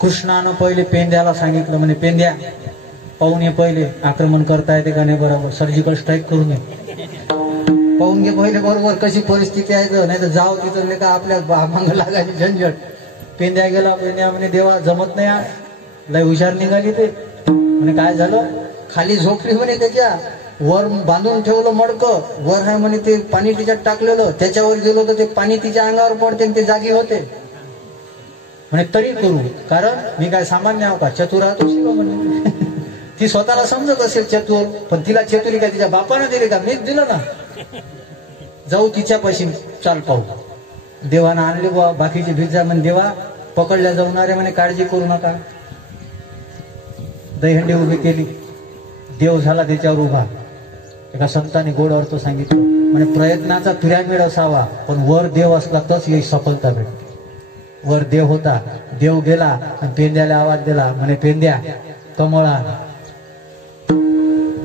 कृष्णानं पहिले पेंद्याला सांगितलं, म्हणे पेंद्या पाहून ये, पहिले आक्रमण करता येते का नाही, बरोबर सर्जिकल स्ट्राईक करून ये, पाहून घे पहिले बरोबर कशी परिस्थिती आहे, नाही तर जाऊ तिथं का आपल्या मागं लागायची झंझट. पेंद्या गेला. पेंद्या म्हणे देवा जमत नाही, लय हुशार निघाली ते. म्हणे काय झालं, खाली झोपली म्हणे, त्याच्या वर बांधून ठेवलं मडकं, वर आहे म्हणे ते पाणी तिच्यात टाकलेलं, त्याच्यावर गेलो तर ते पाणी तिच्या अंगावर पडते आणि ते जागी होते. म्हणे तरी करू, कारण मी काय सामान्य आहो का, चतुर आहोत म्हणे. ती स्वतःला समजत असेल चतुर, पण तिला चतुरी काय तिच्या बापानं दिली का, मीच दिलं ना. जाऊ तिच्यापाशी, चाल पाहू. देवानं आणले बुवा, बाकीची भिजा. म्हणे देवा पकडल्या जाऊनारे, म्हणे काळजी करू नका. दहीहंडी उभी केली, देव झाला त्याच्यावर उभा. एका संतांनी गोड अर्थ सांगितलं, म्हणे प्रयत्नाचा पिरामिड असावा, पण वर देव असला तरच ही सफलता भेटते. वर देव होता, देव गेला आणि पेंद्याला आवाज दिला, म्हणे पेंद्या कमळा.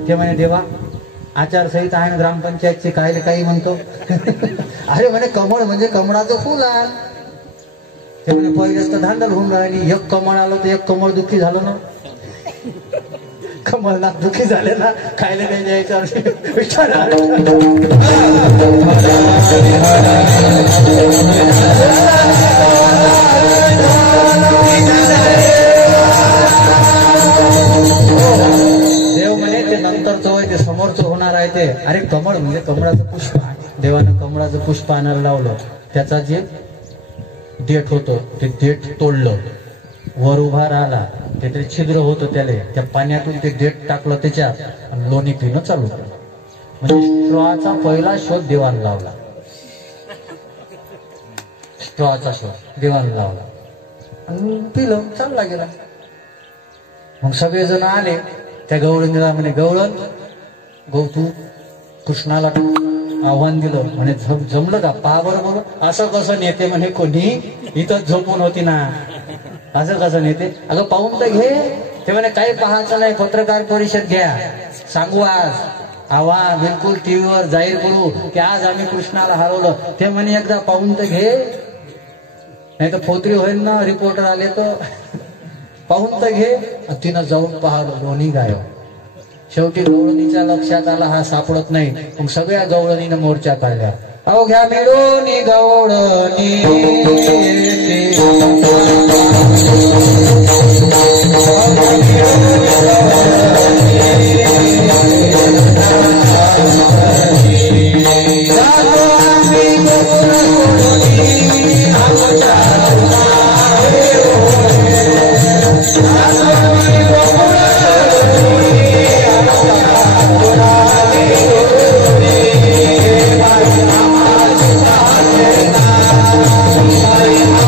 ते म्हणे देवा आचारसंहिता आहे ग्रामपंचायतची, काय काही म्हणतो. अरे म्हणे कमळ म्हणजे कमळाचं फुल आहे. ते म्हणे पहिलेच तर धांदल होऊन राहिली, एक कमळ आलं तर एक कमळ दुःखी झालं ना. कमळनाथ दुःखी झाले ना, खायला नाही द्यायचं. देव म्हणे ते नंतरचं होय, ते समोरचं होणार आहे ते. अरे कमळ म्हणजे कमळाचं पुष्प आहे. देवानं कमळाचं पुष्प आणायला लावलं, त्याचा जे देठ होतं ते देठ तोडलं, वर उभा राहिला. त्यातले छिद्र होतं त्याला, त्या पाण्यातून ते देठ टाकलं त्याच्यात आणि लोणी पिणं चालू केलं. म्हणजे स्ट्रॉचा पहिला शोध देवानं लावला. स्ट्रॉचा शोध देवानं लावला आणि पिलं, चालला गेला. मग सगळेजण आले त्या गवळणीला. म्हणे गवळण गौ, तू कृष्णाला आव्हान दिलं, म्हणे जमलं का, पहा बरोबर. असं कसं नेते म्हणे कोणी, इथंच झोपून होती ना, असं कसं नेते. अगं पाहून तर घे. ते म्हणे काही पाहायचं नाही, पत्रकार परिषद घ्या, सांगू आज आव्हान, बिलकुल टीव्हीवर जाहीर करू की आज आम्ही कृष्णाला हरवलं. ते म्हणे एकदा पाहून तर घे, नाही तर फोतरी होईल ना, रिपोर्टर आले तर. पाहून तर घे. तिनं जाऊन पाहिलं, लोणी गायब. शेवटी गवळणीच्या लक्षात आला हा सापडत नाही. मग सगळ्या गवळणीनं मोर्चा काढल्या. अवघ्या मिळून गवळणी Bye.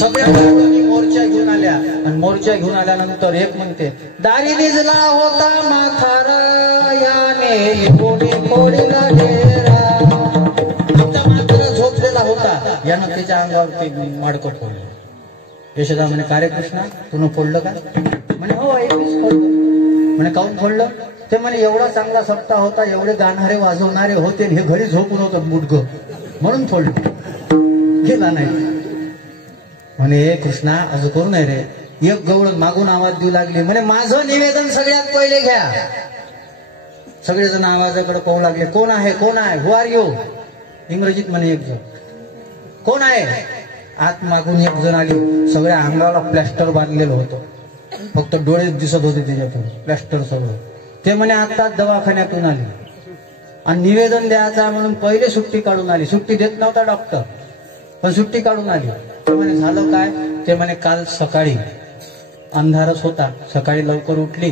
सगळ्या गवळणी मोर्चा घेऊन आल्या आणि मोर्चा घेऊन आल्यानंतर एक म्हणते, दारी निजला होता माथारा याने कोणी कोडीला डेरा. आता मात्र झोपलेला होता, यानं त्याच्या अंगावर ते माडकं फोडलं. यशोदा म्हणे, का रे कृष्णा, तुनं फोडलं का? म्हणे, हो आई, मीच फोडलं. म्हणे, काऊन फोडलं? ते म्हणे, एवढा चांगला सप्ताह होता, एवढे गाणारे वाजवणारे होते, हे घरी झोपून होतं मुडगं, म्हणून फोडलं. गेला नाही. म्हणे, हे कृष्णा, असं करू नये रे. एक गवळ मागून आवाज देऊ लागली. म्हणे, माझं निवेदन सगळ्यात पहिले घ्या. सगळेजण आवाजाकडे पाहू लागले. कोण आहे, कोण आहे, हु आर यू? इंग्रजीत म्हणे एक जण. कोण आहे? आत मागून एक जण आली. सगळ्या अंगाला प्लॅस्टर बांधलेलं होतं, फक्त डोळे दिसत होते त्याच्यातून, प्लॅस्टर सगळं. ते म्हणे, आत्ताच दवाखान्यातून आली आणि निवेदन द्यायचा म्हणून पहिले सुट्टी काढून आली. सुट्टी देत नव्हता डॉक्टर, पण सुट्टी काढून आली. ते म्हणे, झालं काय? ते म्हणे, काल सकाळी अंधारच होता, सकाळी लवकर उठली.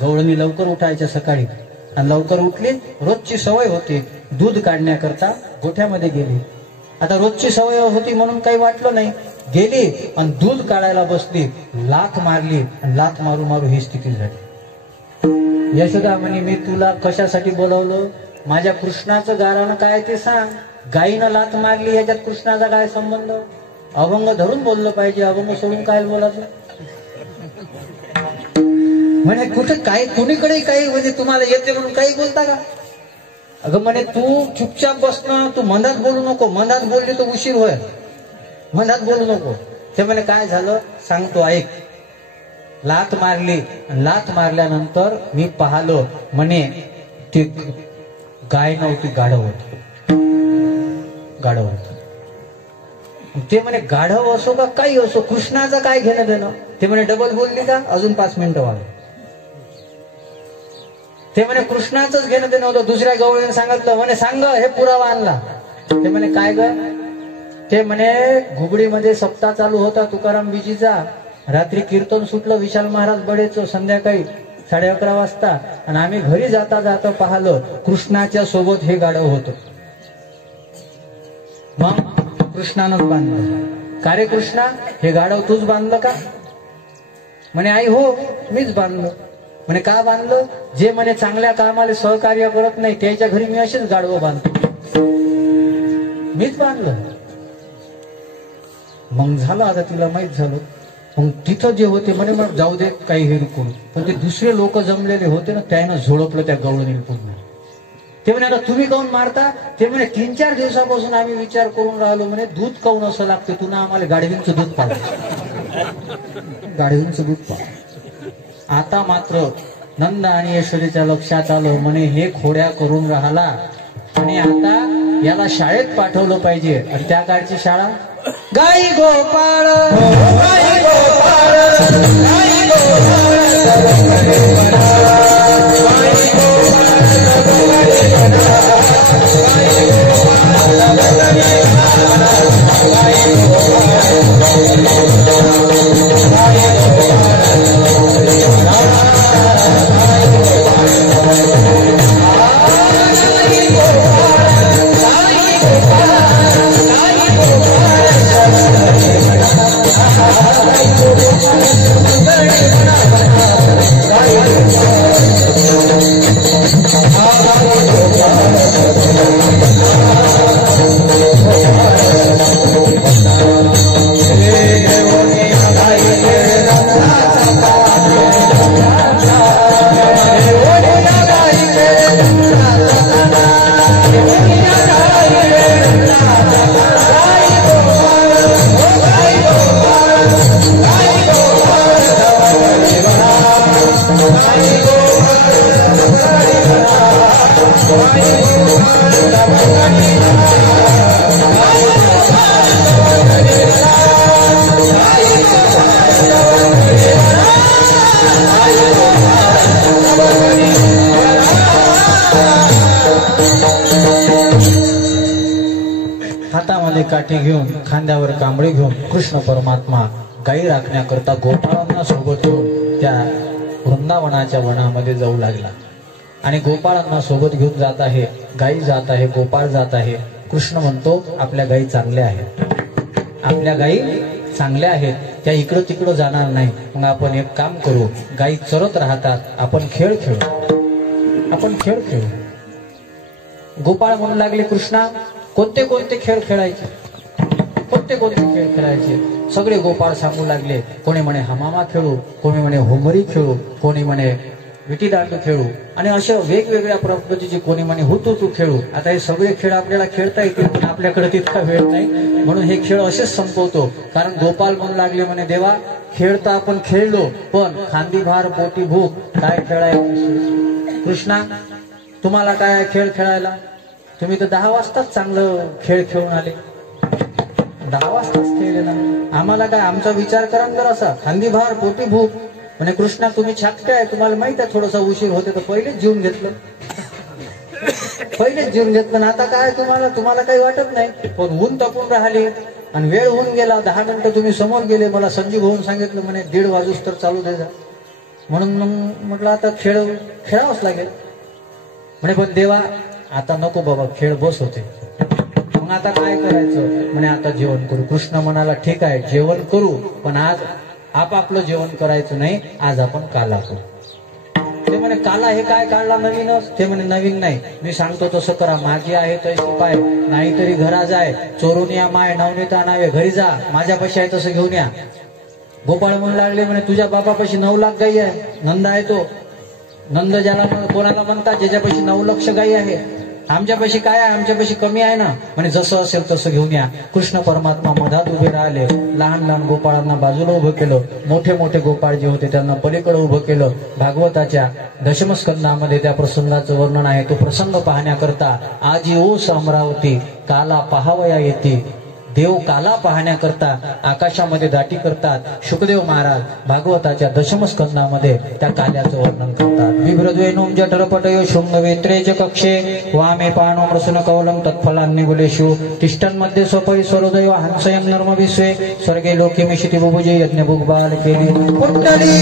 गवळणी लवकर उठायच्या सकाळी, आणि लवकर उठली. रोजची सवय होती, दूध काढण्याकरता गोठ्यामध्ये गेली. आता रोजची सवय होती म्हणून काही वाटलं नाही. गेली आणि दूध काढायला बसली, लाथ मारली आणि लाथ मारू मारू ही स्थिती झाली. यशोदा म्हणे, मी तुला कशासाठी बोलवलं? माझ्या कृष्णाचं गारानं काय ते सांग. गायीनं लाथ मारली, याच्यात कृष्णाचा काय संबंध? अभंग धरून बोललं पाहिजे, अभंग सोडून काय बोलायचं? म्हणे, कुठे काय कुणीकडे काही म्हणजे तुम्हाला येते म्हणून काही बोलता का? अगं म्हणे, तू चुपचाप बसणं, तू मधात बोलू नको. मधात बोलली तर उशीर होय, मधात बोलू नको. ते म्हणे, काय झालं सांगतो, ऐक. लाथ मारली, लाथ मारल्यानंतर मी पाहलो. म्हणे, ती गाय नव्हती, गाढव होती. गाढव होत. ते म्हणे, गाढव असो का काही असो, कृष्णाचं काय घेणं देणं? ते म्हणे, डबल बोलली का? अजून 5 मिनिटं वाढ. ते म्हणे, कृष्णाचंच घेणं देणं होतं. दुसऱ्या गवळीने सांगितलं. म्हणे, सांग, हे पुरावा आणला. ते म्हणे, काय ग? ते म्हणे, घुबडीमध्ये सप्ताह चालू होता तुकाराम बीजीचा. रात्री कीर्तन सुटलं विशाल महाराज बडेचं संध्याकाळी 11:30 वाजता, आणि आम्ही घरी जाता जाता पाहिलं कृष्णाच्या सोबत हे गाढव होतं. मग कृष्णानंच बांधलं. का रे कृष्णा, हे गाढव तूच बांधलं का? म्हणे, आई हो, मीच बांधलं. म्हणे, का बांधलं? जे म्हणे चांगल्या कामाला सहकार्य करत नाही त्याच्या घरी मी असेच गाढवं बांधतो, मीच बांधलं. मग झालं, आता तिला माहित झालं. मग तिथं जे होते म्हणे, मग जाऊ दे, काही हे करू. पण ते दुसरे लोक जमलेले होते ना, त्यानं झोडपलं त्या गवळणीला पूर्ण. ते म्हणे, आता तुम्ही काऊन मारता? ते म्हणे, 3-4 दिवसापासून आम्ही विचार करून राहिलो. म्हणे, दूध काऊन असं लागतं? तुला आम्हाला गाढवींचं दूध पाहिजे, गाढवींचं दूध पाहिजे. आता मात्र नंद आणि यशोदेच्या लक्षात आलं. म्हणे, हे खोड्या करून राहिला आणि आता याला शाळेत पाठवलं पाहिजे. आणि त्या काळची शाळा गाई गोपाळ, गाई गोपाळ, गाई हातामध्ये काठी घेऊन, खांद्यावर कांबळी घेऊन कृष्ण परमात्मा गायी राखण्याकरता गोपाळांना सोबत घेऊन त्या वृंदावनाच्या वनामध्ये जाऊ लागला. आणि गोपाळांना सोबत घेऊन जात आहे. गायी जात आहे, गोपाळ जात आहे. कृष्ण म्हणतो आपल्या गायी चांगल्या आहेत, आपल्या गायी चांगल्या आहेत, त्या इकडं तिकडं जाणार नाही. मग आपण एक काम करू, गायी चरत राहतात, आपण खेळ खेळू, आपण खेळ खेळू. गोपाळ म्हणू लागले, कृष्णा कोणते कोणते खेळ खेळायचे, कोणते कोणते खेळ खेळायचे. सगळे गोपाळ सांगू लागले. कोणी म्हणे हमामा खेळू, कोणी म्हणे होमरी खेळू, कोणी म्हणे विटी दांडू खेळू, आणि अशा वेगवेगळ्या पद्धतीचे, कोणी म्हणे हुतुतू खेळू. आता हे सगळे खेळ आपल्याला खेळता येतील, पण आपल्याकडे तितका वेळ नाही, म्हणून हे खेळ असेच संपवतो. कारण गोपाल म्हणू लागले, म्हणे देवा खेळ तर आपण खेळलो, पण खांदी भार पोटी भूक काय खेळायचं. कृष्णा तुम्हाला काय खेळ खेळायला, तुम्ही तर 10 वाजताच चांगलं खेळ खेळून आले, 10 वाजताच खेळले ना. आम्हाला काय, आमचा विचार करा जर असा, खांदी भार पोटी भूक. म्हणे कृष्णा तुम्ही छाकटे आहे, तुम्हाला माहित आहे थोडासा उशीर होते तर पहिलेच जेवून घेतलं, पहिलेच जेवून घेतलं ना. आता काय तुम्हाला काही वाटत नाही, पण ऊन तपून राहिले आणि वेळ होऊन गेला. 10 मिनिटं तुम्ही समोर गेले, मला संजीव भाऊन सांगितलं म्हणे 1:30 वाजूस तर चालू दे जा. म्हणून मग म्हटलं आता खेळावंच लागेल. म्हणे पण देवा आता नको बाबा, खेळ बस होते. मग आता काय करायचं, म्हणे आता जेवण करू. कृष्ण म्हणाला ठीक आहे जेवण करू, पण आज आपापलं जेवण करायचं नाही, आज आपण काला करू. ते म्हणे काला हे काय काढला नवीनच, ते म्हणे नवीन नाही, मी सांगतो तसं करा. माझी आहे तशी पाय, नाहीतरी घरा जाय, चोरून या माय नवनीता नावे, घरी जा माझ्यापाशी आहे तसं घेऊन या. गोपाळ म्हणू लागले, म्हणे तुझ्या बापापाशी 9 लाख गाई आहे, नंद आहे तो. नंद ज्याला कोणाला म्हणतात, ज्याच्यापाशी 9 लक्ष गाई आहे. आमच्यापाशी काय आहे, आमच्यापाशी कमी आहे ना. म्हणे जसं असेल तसं घेऊन या. कृष्ण परमात्मा मधात उभे राहिले, लहान लहान गोपाळांना बाजूला उभं केलं, मोठे मोठे गोपाळ जे होते त्यांना पलीकडे उभं केलं. भागवताच्या दशमस्कंदामध्ये त्या प्रसंगाचं वर्णन आहे. तो प्रसंग पाहण्याकरता आजी ओस अमरावती काला पाहावया येते. देव काला पाहण्याकरता आकाशामध्ये दाटी करतात. शुकदेव महाराज भागवताच्या दशमस्कंदामध्ये त्या काल्याचं वर्णन करतात. बिभ्रद्वैनोम जठरपटयो शृंगवेत्रेच कक्षे वामे पाणो मृसुन कवलं तत्फलान्निगुलेषु तिष्ठन्मध्ये स्वपरि स्वरोदयो हंसयं नर्म विश्वे स्वर्गे लोके मिशिति बुभुजे यज्ञ भुग्बाल केली कुंडली